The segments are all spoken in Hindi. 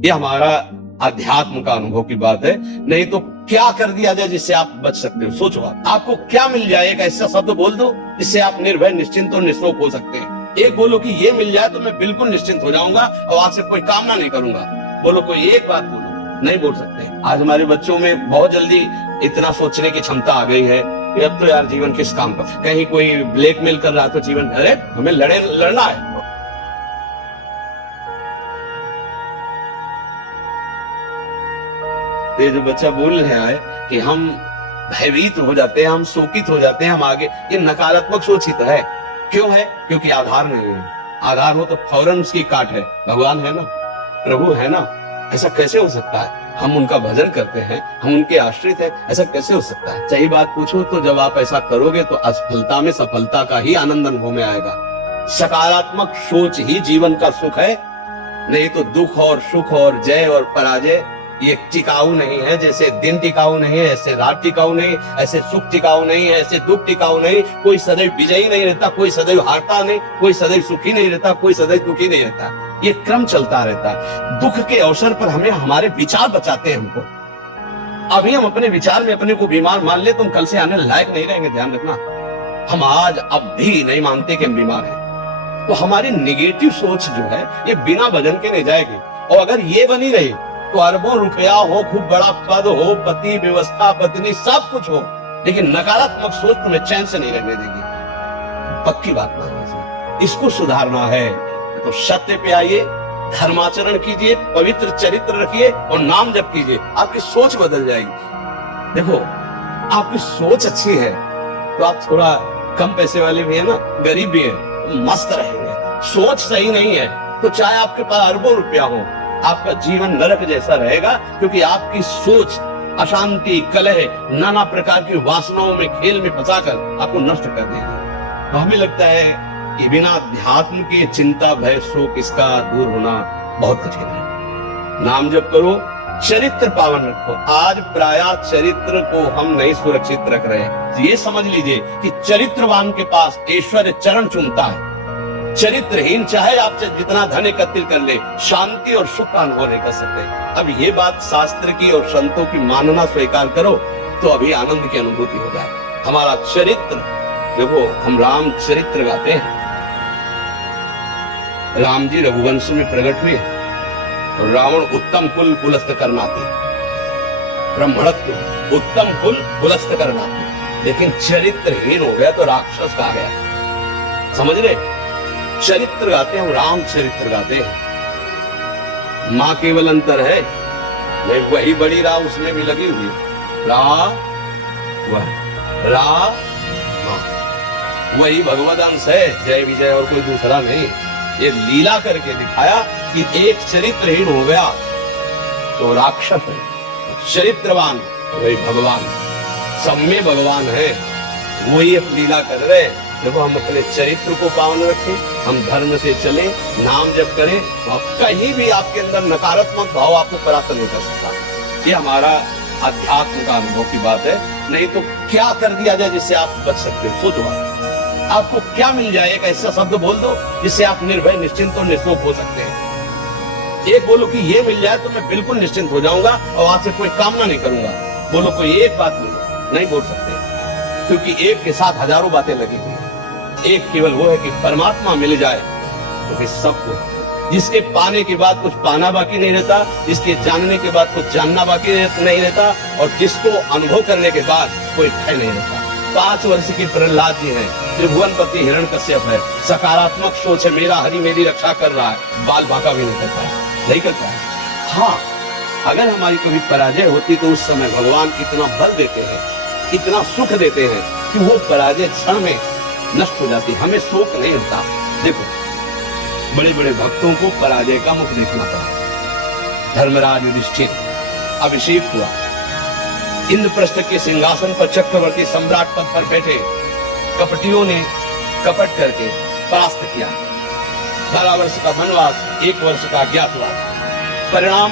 ये हमारा अध्यात्म का अनुभव की बात है। नहीं तो क्या कर दिया जाए जिससे आप बच सकते हो? सोचो आपको क्या मिल जाए? एक ऐसा शब्द बोल दो जिससे आप निर्भय, निश्चिंत और निःशोक हो सकते हैं। एक बोलो कि ये मिल जाए तो मैं बिल्कुल निश्चिंत हो जाऊंगा और आज से कोई कामना नहीं करूंगा। बोलो, कोई एक बात बोलो। नहीं बोल सकते। आज हमारे बच्चों में बहुत जल्दी इतना सोचने की क्षमता आ गई है कि अब तो यार जीवन किस काम का। कहीं कोई ब्लैकमेल कर रहा तो जीवन, अरे हमें लड़ना है। ये जो बच्चा बोल रहा है कि हम भयभीत हो जाते हैं, हम शोकित हो जाते हैं, हम आगे, ये नकारात्मक सोच ही तो है। क्यों है? क्योंकि आधार नहीं है। आधार हो तो फौरन उसकी काट है। भगवान है ना, प्रभु है ना, ऐसा कैसे हो सकता है? हम उनका भजन करते हैं, हम उनके आश्रित हैं, ऐसा कैसे हो सकता है? सही बात पूछो तो जब आप ऐसा करोगे तो असफलता में सफलता का ही आनंद अनुभव में आएगा। सकारात्मक सोच ही जीवन का सुख है। नहीं तो दुख और सुख और जय और पराजय ये टिकाऊ नहीं है। जैसे दिन टिकाऊ नहीं है, ऐसे रात टिकाऊ नहीं, ऐसे सुख टिकाऊ नहीं है, ऐसे दुख टिकाऊ नहीं। कोई सदैव विजयी नहीं रहता, कोई सदैव हारता नहीं, कोई सदैव सुखी नहीं रहता, कोई सदैव दुखी नहीं रहता। ये क्रम चलता रहता है। दुख के अवसर पर हमें हमारे विचार बचाते हैं हमको। अभी हम अपने विचार में अपने को बीमार मान ले तो हम कल से आने लायक नहीं रहेंगे। ध्यान रखना, हम आज अब भी नहीं मानते कि हम बीमार हैं। तो हमारी निगेटिव सोच जो है ये बिना भजन के नहीं जाएगी। और अगर ये बनी रही तो अरबों रुपया हो, खूब बड़ा पद हो, पति, व्यवस्था, पत्नी, सब कुछ हो, लेकिन नकारात्मक सोच तुम्हें चैन से नहीं रहने देगी। पक्की बात ना, इसको सुधारना है तो सत्य पे आइए, धर्माचरण कीजिए, पवित्र चरित्र रखिए और नाम जप कीजिए। आपकी सोच बदल जाएगी। देखो, आपकी सोच अच्छी है तो आप थोड़ा कम पैसे वाले भी है ना, गरीब भी है, तो मस्त रहेंगे। सोच सही नहीं है तो चाहे आपके पास अरबों रुपया हो, आपका जीवन नरक जैसा रहेगा। क्योंकि आपकी सोच अशांति, कलह, नाना प्रकार की वासनाओं में, खेल में फंसाकर आपको नष्ट कर देगी। तो हमें लगता है कि बिना अध्यात्म के चिंता, भय, शोक इसका दूर होना बहुत कठिन है। नाम जप करो, चरित्र पावन रखो। आज प्राय चरित्र को हम नहीं सुरक्षित रख रहे। ये समझ लीजिए कि चरित्रवान के पास ऐश्वर्य चरण चूमता है। चरित्रहीन चाहे आपसे जितना धन एकत्रित कर ले, शांति और सुख का अनुभव नहीं कर सकते। अब ये बात शास्त्र की और संतों की मानना स्वीकार करो तो अभी आनंद की अनुभूति हो जाए। हमारा चरित्र देखो, हम राम चरित्र गाते हैं। राम जी रघुवंश में प्रकट हुए, रावण उत्तम कुल कुलस्त करनाते, ब्राह्मणत्व उत्तम कुल कुलस्त करनाते, लेकिन चरित्रहीन हो गया तो राक्षस कहा गया। समझ रहे? चरित्र गाते हैं, राम चरित्र गाते हैं। माँ केवल अंतर है, मैं वही बड़ी राह उसमें भी लगी हुई। वही भगवद अंश है, जय विजय और कोई दूसरा नहीं। ये लीला करके दिखाया कि एक चरित्रहीन हो गया तो राक्षस है, चरित्रवान वही भगवान, सब में भगवान है। वही एक लीला कर रहे। देखो, हम अपने चरित्र को पावन रखें, हम धर्म से चले, नाम जप करें, तो कहीं भी आपके अंदर नकारात्मक भाव आपको परास्त नहीं कर सकता। ये हमारा अध्यात्म का अनुभव की बात है। नहीं तो क्या कर दिया जाए जिससे आप बच सकते हो? सोचो आपको क्या मिल जाए? एक ऐसा शब्द बोल दो जिससे आप निर्भय, निश्चिंत और निःशोक हो सकते हैं। एक बोलो कि ये मिल जाए तो मैं बिल्कुल निश्चिंत हो जाऊंगा और आज से कोई कामना नहीं करूंगा। बोलो, कोई एक बात बोलो। नहीं बोल सकते, क्योंकि एक के साथ हजारों बातें लगी हुई है। एक केवल वो है कि परमात्मा मिल जाए तो फिर सब कुछ। जिसके पाने के बाद कुछ पाना बाकी नहीं रहता, जिसके जानने के बाद कुछ जानना बाकी नहीं रहता, और जिसको अनुभव करने के बाद कोई भय नहीं रहता। 5 वर्ष की प्रहलाद जी हैं, त्रिभुवनपति हिरण्यकश्यप है, सकारात्मक सोच है, मेरा हरि मेरी रक्षा कर रहा है, बाल बांका भी नहीं करता है, नहीं करता है। हाँ, अगर हमारी कभी पराजय होती तो उस समय भगवान इतना बल देते हैं, इतना सुख देते हैं कि वो पराजय क्षण में नष्ट हो जाती। हमें शोक नहीं होता। देखो, बड़े बड़े भक्तों को पराजय का मुख देखना पड़ा। धर्मराज युधिष्ठिर अभिषेक हुआ, इंद्रप्रस्थ के सिंहासन पर चक्रवर्ती सम्राट पद पर बैठे, कपटियों ने कपट करके परास्त किया। 12 वर्ष का वनवास, 1 वर्ष का अज्ञातवास, परिणाम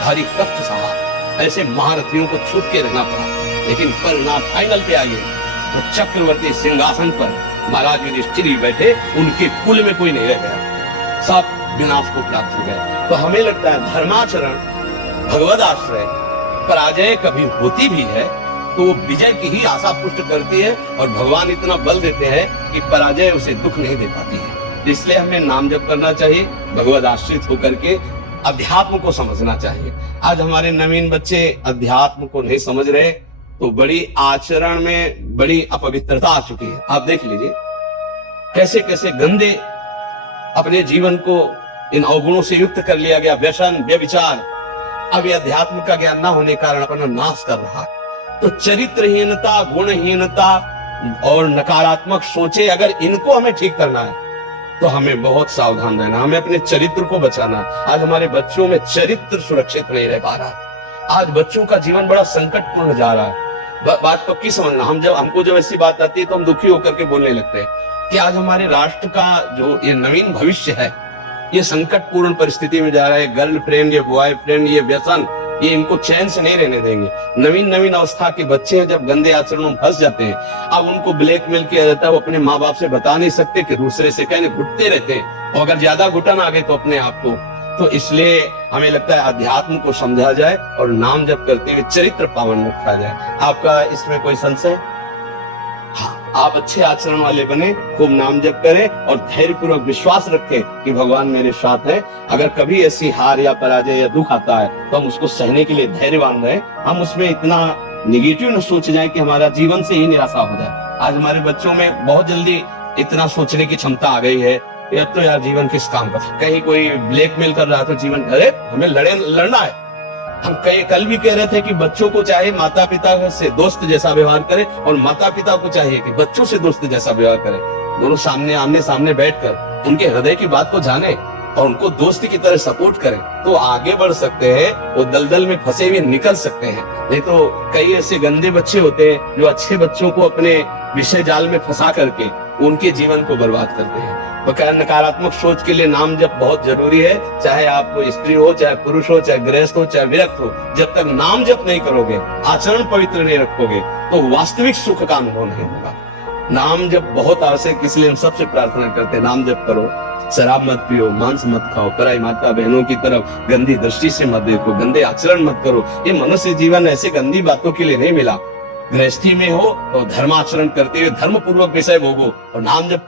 भारी कष्ट सहा। ऐसे महारथियों को छूट के रहना पड़ा, लेकिन परिणाम फाइनल पे आइए तो चक्रवर्ती सिंहासन पर महाराज युधिष्ठिर बैठे, उनके कुल में कोई नहीं रह गया। सब विनाश को प्राप्त हो गए। तो हमें लगता है धर्माचरण भगवद आश्रय पराजय कभी होती भी है तो वो विजय की ही आशा पुष्ट करती है, और भगवान इतना बल देते हैं कि पराजय उसे दुख नहीं दे पाती है। इसलिए हमें नाम जप करना चाहिए, भगवद आश्रित होकर के अध्यात्म को समझना चाहिए। आज हमारे नवीन बच्चे अध्यात्म को नहीं समझ रहे तो बड़ी आचरण में बड़ी अपवित्रता आ चुकी है। आप देख लीजिए कैसे कैसे गंदे अपने जीवन को इन अवगुणों से युक्त कर लिया गया, व्यसन व्यभिचार। अब ये अध्यात्म का ज्ञान न होने के कारण अपना नाश कर रहा है। तो चरित्रहीनता, गुणहीनता और नकारात्मक सोचे, अगर इनको हमें ठीक करना है तो हमें बहुत सावधान रहना, हमें अपने चरित्र को बचाना। आज हमारे बच्चों में चरित्र सुरक्षित नहीं रह पा रहा। आज बच्चों का जीवन बड़ा संकटपूर्ण जा रहा है। बात पक्की समझना, हमको जब ऐसी बात आती है तो हम दुखी होकर के बोलने लगते हैं कि आज हमारे राष्ट्र का जो ये नवीन भविष्य है ये संकटपूर्ण परिस्थिति में जा रहा है। गर्लफ्रेंड, ये बॉयफ्रेंड, ये व्यसन, ये इनको चैन से नहीं रहने देंगे। नवीन अवस्था के बच्चे हैं, जब गंदे आचरणों में फंस जाते हैं, अब उनको ब्लैकमेल किया जाता है। वो अपने माँ बाप से बता नहीं सकते कि दूसरे से कहने घुटते रहते हैं, और अगर ज्यादा घुटन आ गए तो अपने आप को। तो इसलिए हमें लगता है अध्यात्म को समझा जाए और नाम जप करते हुए चरित्र पावन रखा जाए। आपका इसमें कोई संशय? हाँ, आप अच्छे आचरण वाले बने, खूब नाम जप करें और धैर्य पूर्वक विश्वास रखें कि भगवान मेरे साथ है। अगर कभी ऐसी हार या पराजय या दुख आता है तो हम उसको सहने के लिए धैर्यवान रहे। हम उसमें इतना निगेटिव न सोच जाए कि हमारा जीवन से ही निराशा हो जाए। आज हमारे बच्चों में बहुत जल्दी इतना सोचने की क्षमता आ गई है, अब तो यार जीवन किस काम का, कहीं कोई ब्लैकमेल कर रहा तो जीवन, अरे हमें लड़ना है। हम कल भी कह रहे थे कि बच्चों को चाहे माता पिता से दोस्त जैसा व्यवहार करें, और माता पिता को चाहिए कि बच्चों से दोस्त जैसा व्यवहार करें। दोनों आमने सामने बैठकर उनके हृदय की बात को जाने और उनको दोस्त की तरह सपोर्ट करें, तो आगे बढ़ सकते हैं। वो दलदल में फंसे हुए निकल सकते हैं। नहीं तो कई ऐसे गंदे बच्चे होते हैं जो अच्छे बच्चों को अपने विषय जाल में फंसा करके उनके जीवन को बर्बाद करते हैं। तो नकारात्मक सोच के लिए नाम जप बहुत जरूरी है। चाहे आप स्त्री हो, चाहे पुरुष हो, चाहे गृहस्थ हो, चाहे विरक्त हो, जब तक नाम जप नहीं करोगे, आचरण पवित्र नहीं रखोगे, तो वास्तविक सुख का अनुभव नहीं होगा। नाम जप बहुत आवश्यक, इसलिए हम सबसे प्रार्थना करते हैं नाम जप करो, शराब मत पियो, मांस मत खाओ, पराई माता बहनों की तरफ गंदी दृष्टि से मत देखो, गंदे आचरण मत करो। ये मनुष्य जीवन ऐसे गंदी बातों के लिए नहीं मिला। गृहस्थी में हो तो धर्माचरण करते हुए धर्म पूर्वक विषय भोगो और नाम जप